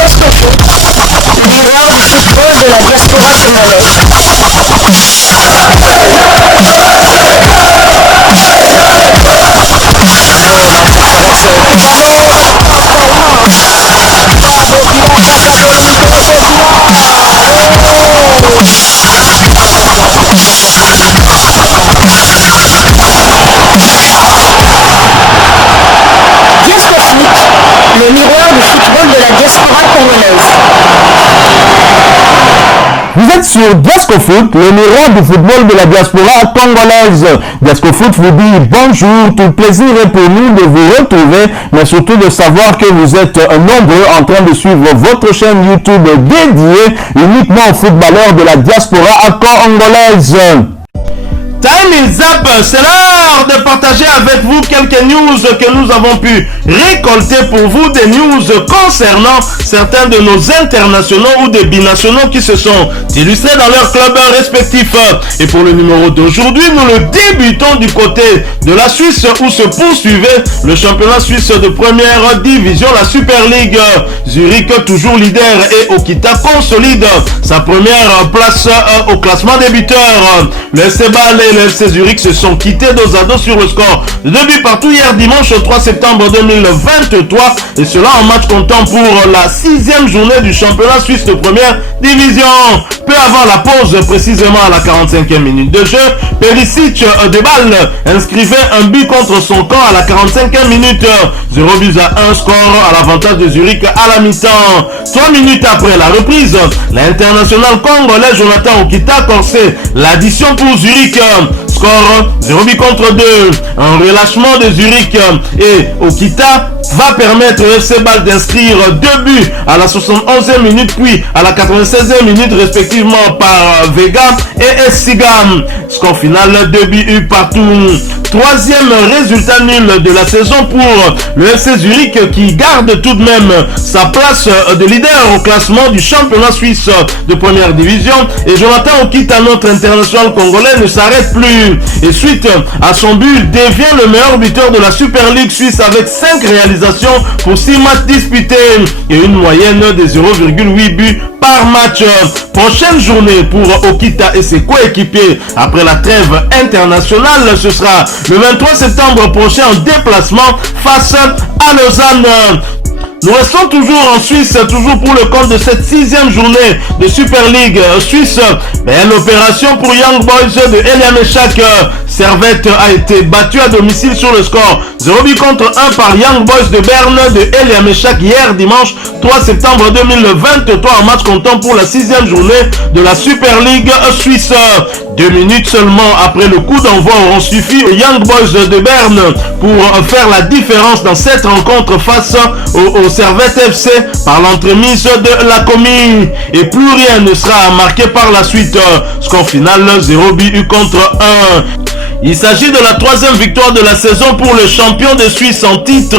Diasco Foot, miroir du football de la diaspora congolaise. Le miroir du football de la diaspora congolaise. Vous êtes sur Diasco Foot, le miroir du football de la diaspora congolaise. Diasco Foot vous dit bonjour, tout plaisir est pour nous de vous retrouver, mais surtout de savoir que vous êtes nombreux en train de suivre votre chaîne YouTube dédiée uniquement aux footballeurs de la diaspora congolaise. Time is up, c'est l'heure de partager avec vous quelques news que nous avons pu récolter pour vous, des news concernant certains de nos internationaux ou des binationaux qui se sont illustrés dans leurs clubs respectifs. Et pour le numéro d'aujourd'hui, nous le débutons du côté de la Suisse où se poursuivait le championnat suisse de première division, la Super League. Zurich, toujours leader, et Okita consolide sa première place au classement des buteurs. Le FC Bâle et le FC Zurich se sont quittés dos à dos sur le score de 2 buts partout hier dimanche 3 septembre 2023, et cela en match comptant pour la 6e journée du championnat suisse de première division. Peu avant la pause, précisément à la 45e minute de jeu, Perisic de Bâle inscrivait un but contre son camp à la 45e minute. 0 buts à 1, score à l'avantage de Zurich à la mi-temps. 3 minutes après la reprise, l'international congolais Jonathan Okita corsait l'addition pour Zurich. Score 0 but contre 2. Un relâchement de Zurich et Okita va permettre au FC Bâle d'inscrire 2 buts à la 71e minute puis à la 96e minute respectivement par Vega et Essigam. Score final 2 buts partout. Troisième résultat nul de la saison pour le FC Zurich qui garde tout de même sa place de leader au classement du championnat suisse de première division, et Jonathan Okita, notre international congolais, ne s'arrête plus et suite à son but devient le meilleur buteur de la Super League suisse avec 5 réalisations pour 6 matchs disputés et une moyenne de 0,8 buts par match. Prochaine journée pour Okita et ses coéquipiers après la trêve internationale, ce sera le 23 septembre prochain en déplacement face à Lausanne. Nous restons toujours en Suisse, toujours pour le compte de cette 6e journée de Super League suisse. Belle opération pour Young Boys de Eliameshak. Servette a été battu à domicile sur le score 0 but contre 1 par Young Boys de Berne de Eliameshak hier dimanche 3 septembre 2023 en match comptant pour la 6e journée de la Super League suisse. 2 minutes seulement après le coup d'envoi auront suffi aux Young Boys de Berne pour faire la différence dans cette rencontre face au Servette FC par l'entremise de la Commis, et plus rien ne sera marqué par la suite. Score final 0 but contre 1. Il s'agit de la 3e victoire de la saison pour le champion de Suisse en titre.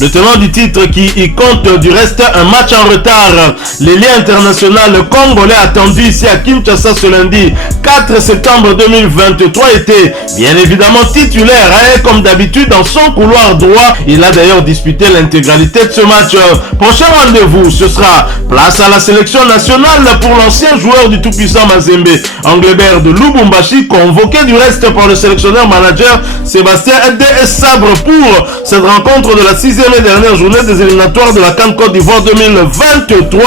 Le tenant du titre qui y compte du reste un match en retard. L'ailier international congolais attendu ici à Kinshasa ce lundi 4 septembre 2023 était bien évidemment titulaire, comme d'habitude dans son couloir droit. Il a d'ailleurs disputé l'intégralité de ce match. Prochain rendez-vous, ce sera place à la sélection nationale pour l'ancien joueur du tout-puissant Mazembe, Englebert de Lubumbashi, convoqué du reste par le sélectionneur manager Sébastien D. Sabre pour cette rencontre de la 6e et dernière journée des éliminatoires de la CAN Côte d'Ivoire 2023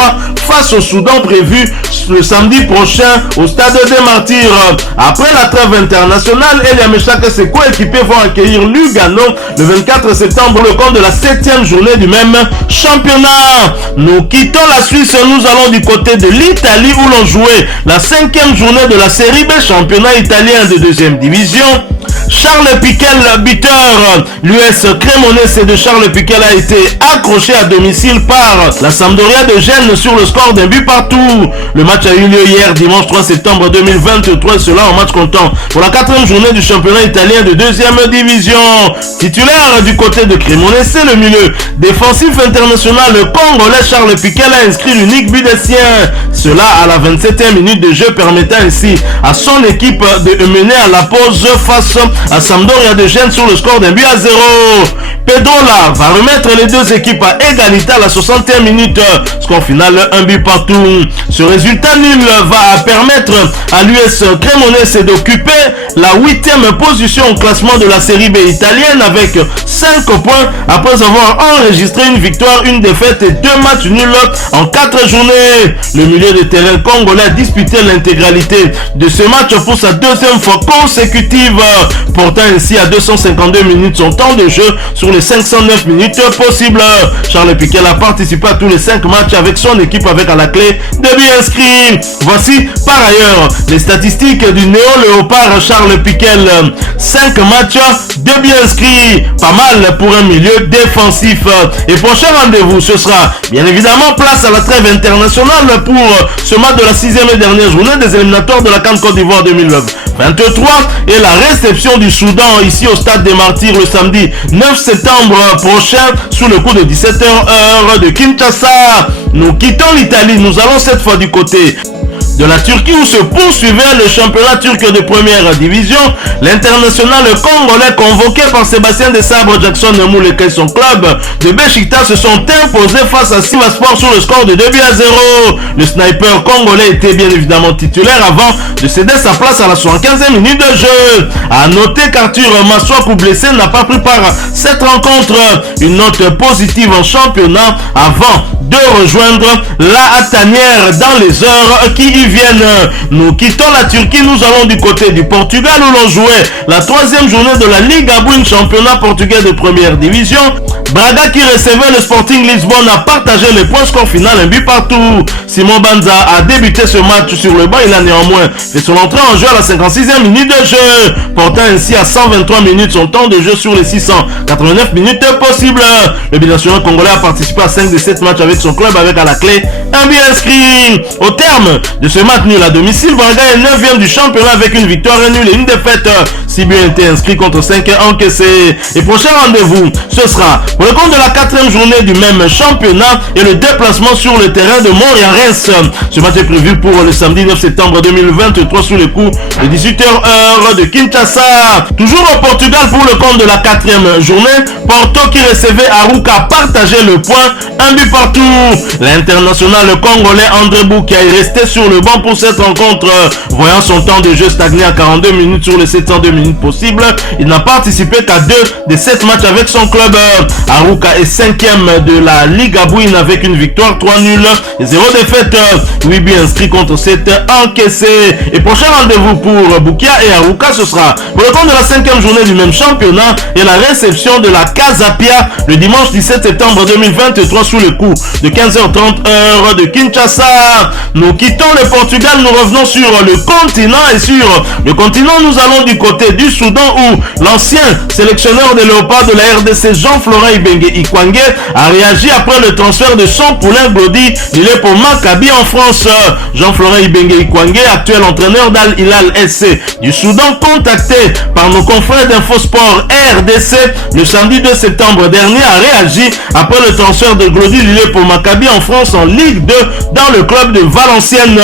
face au Soudan, prévu le samedi prochain au stade des Martyrs. Après la trêve internationale, Eliameshak et ses coéquipiers vont accueillir Lugano le 24 septembre le compte de la 7e journée du même championnat. Nous quittons la Suisse, nous allons du côté de l'Italie où l'on jouait la 5e journée de la série B, championnat italien de 2e division. Charles Piquel, buteur. L'US Cremonese de Charles Piquel a été accroché à domicile par la Sampdoria de Gênes sur le score d'un but partout. Le match a eu lieu hier dimanche 3 septembre 2023, cela en match comptant pour la 4e journée du championnat italien de 2e division. Titulaire du côté de Cremonese, le milieu défensif international congolais Charles Piquel a inscrit l'unique but des siens. Cela à la 27e minute de jeu, permettant ainsi à son équipe de mener à la pause face à Sampdoria de Gênes sur le score d'un but à 0. Pedrola va remettre les deux équipes à égalité à la 61e minute. Score final, un but partout. Ce résultat nul va permettre à l'US Cremonese d'occuper la 8e position au classement de la série B italienne avec 5 points après avoir enregistré une victoire, une défaite et 2 matchs nuls en 4 journées. Le milieu de terrain congolais a disputé l'intégralité de ce match pour sa 2e fois consécutive, portant ainsi à 252 minutes son temps de jeu sur les 509 minutes possibles. Charles Piquel a participé à tous les 5 matchs avec son équipe avec à la clé 2 buts inscrits. Voici par ailleurs les statistiques du néo-léopard Charles Piquel. 5 matchs, 2 buts inscrits, pas mal pour un milieu défensif. Et prochain rendez-vous, ce sera bien évidemment place à la trêve internationale pour ce match de la 6e et dernière journée des éliminatoires de la CAN Côte d'Ivoire 2023 et la réception du Soudan ici au stade des Martyrs le samedi 9 septembre prochain sous le coup de 17h heure de Kinshasa. Nous quittons l'Italie, nous allons cette fois du côté de la Turquie où se poursuivait le championnat turc de première division. L'international congolais convoqué par Sébastien Desabre, Jackson Mouleke et son club de Beşiktaş se sont imposés face à Sivasspor sur le score de 2 buts à 0. Le sniper congolais était bien évidemment titulaire avant de céder sa place à la 75e minute de jeu. A noter qu'Arthur Massoakou blessé n'a pas pris part à cette rencontre. Une note positive en championnat avant de rejoindre la tanière dans les heures qui y viennent. Nous quittons la Turquie, nous allons du côté du Portugal où l'on jouait la 3e journée de la Ligue Abouin, championnat portugais de première division. Braga qui recevait le Sporting Lisbonne a partagé les points, score final un but partout. Simon Banza a débuté ce match sur le banc, il a néanmoins fait son entrée en jeu à la 56e minute de jeu, portant ainsi à 123 minutes son temps de jeu sur les 689 minutes possibles. Le binational congolais a participé à 5 de 7 matchs avec son club avec à la clé un but inscrit. Au terme de ce match nul à domicile, Braga est 9e du championnat avec une victoire, un nul et une défaite. 6 buts ont été inscrits contre 5 encaissés. Et prochain rendez-vous, ce sera pour le compte de la 4e journée du même championnat et le déplacement sur le terrain de Montréal-Reims. Ce match est prévu pour le samedi 9 septembre 2023 sous les coups de 18h heure de Kinshasa. Toujours au Portugal pour le compte de la 4e journée, Porto qui recevait Arouca a partagé le point, un but partout. L'international congolais André Boukia est resté sur le banc pour cette rencontre, voyant son temps de jeu stagner à 42 minutes sur les 702 minutes possibles. Il n'a participé qu'à 2 des 7 matchs avec son club. Arouca est 5e de la Ligue Abouin avec une victoire, 3 nuls et 0 défaite. 8 buts inscrits contre 7 encaissés. Et prochain rendez-vous pour Boukia et Arouca, ce sera pour le compte de la 5e journée du même championnat et la réception de la Casapia le dimanche 17 septembre 2023 sous le coup de 15h30 heure de Kinshasa. Nous quittons le Portugal, nous revenons sur le continent et sur le continent nous allons du côté du Soudan où l'ancien sélectionneur des Léopards de la RDC Jean-Florent Ibenge Ikwangé a réagi après le transfert de son poulain Glody Lilé pour Maccabi en France. Jean-Florent Ibenge Ikwangé, actuel entraîneur d'Al Hilal SC du Soudan, contacté par nos confrères d'Infosport RDC le samedi 2 septembre dernier, a réagi après le transfert de Glody Lilé pour Maccabi en France en Ligue 2 dans le club de Valenciennes.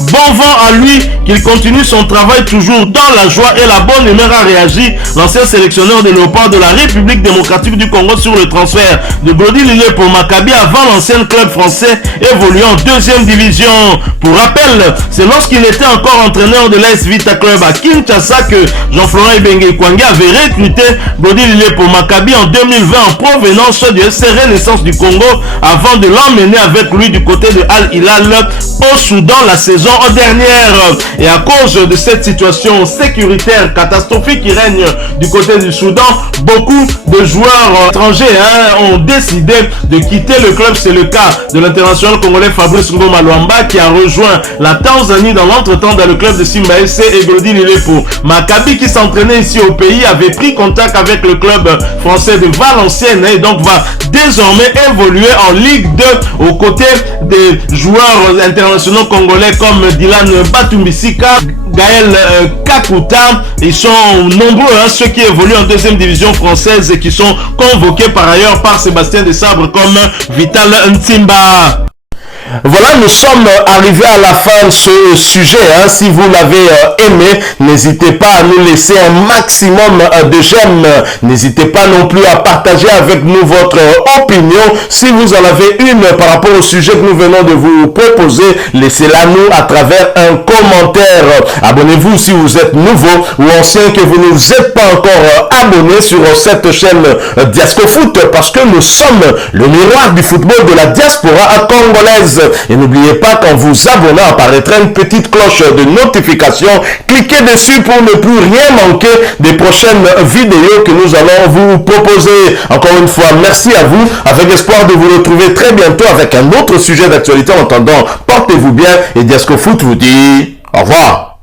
Bon vent à lui, qu'il continue son travail toujours dans la joie et la bonne humeur, a réagi l'ancien sélectionneur des Léopards de la République démocratique du Congo sur le transfert de Glody Lilé pour Maccabi avant l'ancien club français évoluant en 2e division. Pour rappel, c'est lorsqu'il était encore entraîneur de l'AS Vita Club à Kinshasa que Jean-Florent Ibenge Ikwangé avait recruté Glody Lilé pour Maccabi en 2020 en provenance du FC Renaissance du Congo avant de l'emmener avec lui du côté de Al Hilal au Soudan la saison dernière. Et à cause de cette situation sécuritaire catastrophique qui règne du côté du Soudan, beaucoup de joueurs étrangers ont décidé de quitter le club. C'est le cas de l'international congolais Fabrice Ngoma Luamba qui a rejoint la Tanzanie dans l'entretemps dans le club de Simba SC, et Glody Lilé pour Maccabi qui s'entraînait ici au pays avait pris contact avec le club français de Valenciennes et donc va désormais évoluer en Ligue 2 aux côtés des joueurs internationaux congolais comme Dylan Batumbisika, Gaël Kakuta. Ils sont nombreux ceux qui évoluent en 2e division française et qui sont convoqués par ailleurs par Sébastien Desabre comme Vital Ntimba. Voilà, nous sommes arrivés à la fin de ce sujet. Si vous l'avez aimé, n'hésitez pas à nous laisser un maximum de j'aime. N'hésitez pas non plus à partager avec nous votre opinion. Si vous en avez une par rapport au sujet que nous venons de vous proposer, laissez-la nous à travers un commentaire. Abonnez-vous si vous êtes nouveau ou ancien que vous ne vous êtes pas encore abonné sur cette chaîne DiascoFoot, parce que nous sommes le miroir du football de la diaspora congolaise. Et n'oubliez pas, qu'en vous abonnant, apparaîtra une petite cloche de notification. Cliquez dessus pour ne plus rien manquer des prochaines vidéos que nous allons vous proposer. Encore une fois, merci à vous, avec espoir de vous retrouver très bientôt avec un autre sujet d'actualité. En attendant, portez-vous bien et DiascoFoot vous dit au revoir.